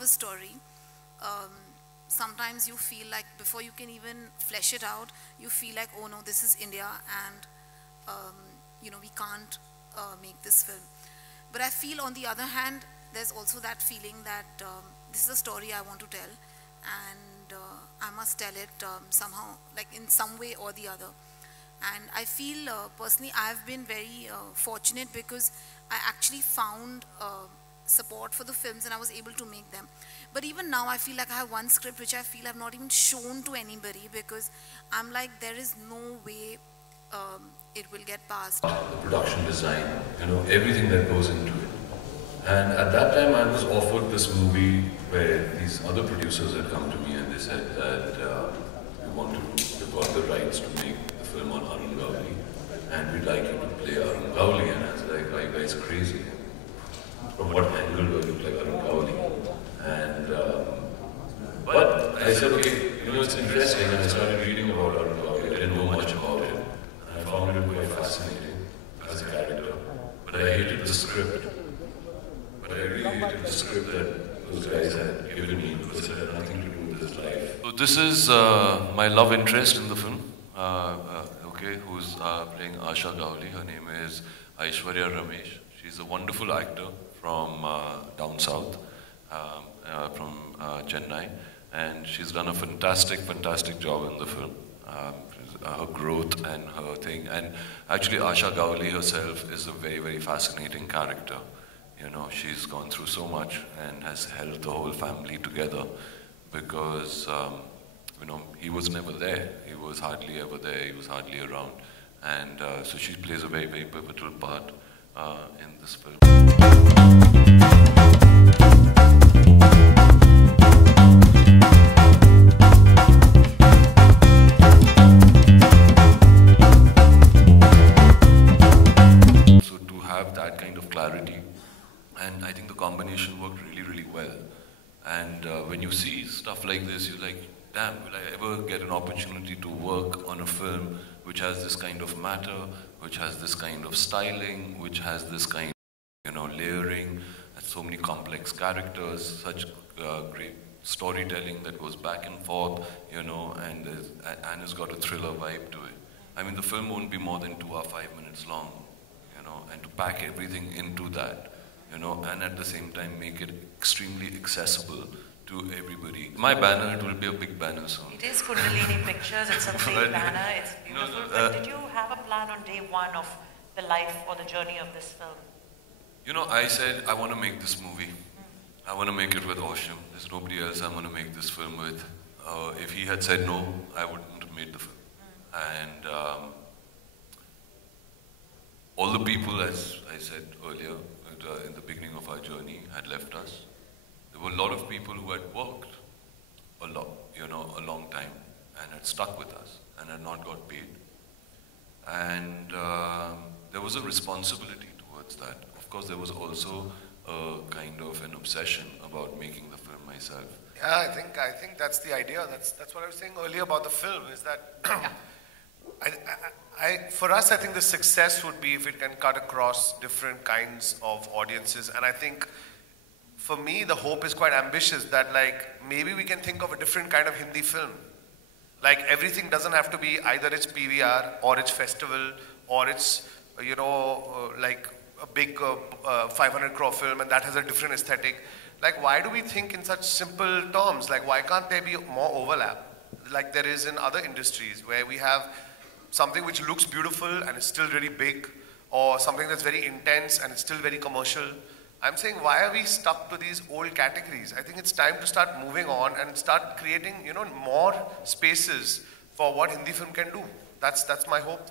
of a story, sometimes you feel like before you can even flesh it out, you feel like, oh no, this is India, and we can't make this film. But I feel on the other hand, there's also that feeling that this is a story I want to tell, and I must tell it somehow, like in some way or the other. And I feel personally I've been very fortunate because I actually found support for the films and I was able to make them. But even now I feel like I have one script which I feel I've not even shown to anybody, because I'm like, there is no way it will get past. The production design, everything that goes into it. And at that time I was offered this movie where these other producers had come to me and they said that we've got the rights to make the film on Arjun Rawli and we'd like you to play Arjun Rawli. And I was like, are you guys crazy? From what angle do I look like Arjun Rawli? And but I said, okay, it's interesting, and I started reading about Arjun Rawli. I didn't know much about it. I found it quite fascinating as a character, but I hated the script. But I really hated the script that those guys had given me because it had nothing to do with his life. So this is my love interest in the film, who's playing Asha Gawli. Her name is Aishwarya Ramesh. She's a wonderful actor from down south, from Chennai, and she's done a fantastic job in the film. Her growth and her thing, and actually Asha Gawli herself is a very fascinating character. She's gone through so much and has held the whole family together because he was never there. He was hardly ever there. He was hardly around, and so she plays a very pivotal part in this film. That kind of clarity, and I think the combination worked really well. And when you see stuff like this, you're like, damn, will I ever get an opportunity to work on a film which has this kind of matter, which has this kind of styling, which has this kind of layering, and so many complex characters, such great storytelling that goes back and forth, and it's got a thriller vibe to it. I mean, the film won't be more than 2 or 5 minutes long. And to pack everything into that, and at the same time make it extremely accessible to everybody. My banner, it will be a big banner soon. It is Kundalini Pictures, it's a big banner, it's beautiful. But did you have a plan on day one of the life or the journey of this film? I said, I want to make this movie. I want to make it with Osham. There's nobody else I want to make this film with. If he had said no, I wouldn't have made the film. And all the people, as I said earlier, in the beginning of our journey, had left us. There were a lot of people who had worked a long time and had stuck with us and had not got paid. And there was a responsibility towards that. Of course, there was also a kind of an obsession about making the film myself. Yeah, I think that's the idea. That's what I was saying earlier about the film, is that for us, I think the success would be if it can cut across different kinds of audiences. And I think, for me, the hope is quite ambitious that, maybe we can think of a different kind of Hindi film. Everything doesn't have to be either it's PVR or it's festival or it's, a big 500 crore film and that has a different aesthetic. Why do we think in such simple terms? Why can't there be more overlap? Like there is in other industries where we have something which looks beautiful and is still really big, or something that's very intense and it's still very commercial. I'm saying, why are we stuck to these old categories? I think it's time to start moving on and start creating, more spaces for what Hindi film can do. That's my hope.